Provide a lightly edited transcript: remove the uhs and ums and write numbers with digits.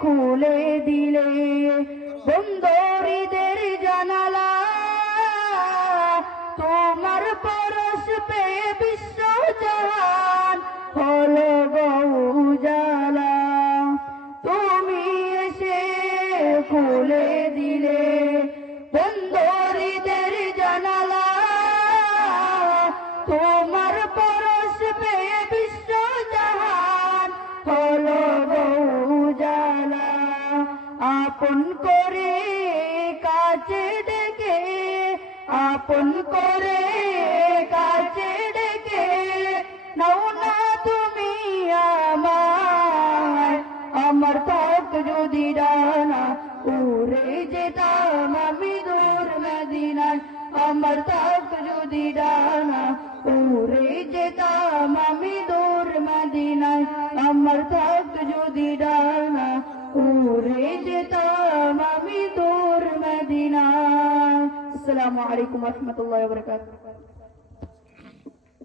খুলে দিলে বন্দরীদের জানালা, তোমার পরশ পেয়ে বিশ্ব জাহান হলো গো উজালা। তুমি এসে খুলে দিলে বন্দরীদের জানালা, তোমার পরশ পেয়ে বিশ্ব জাহান হলো গো উজালা। আপন করে কাছে ডেকে, আপন করে কাছে ডেকে নাও না তুমি আমায়। আমার থাকত যদি ডানা উড়ে যেতাম আমি দূর মদিনায়। আমার থাকত যদি ডানা উড়ে যেতাম আমি দূর মদিনায়। আমার থাকত যদি ডানা উড়ে যেতাম আমি দূর মদিনায়। আসসালামু আলাইকুম ওয়া রাহমাতুল্লাহি ওয়া বারাকাতুহু।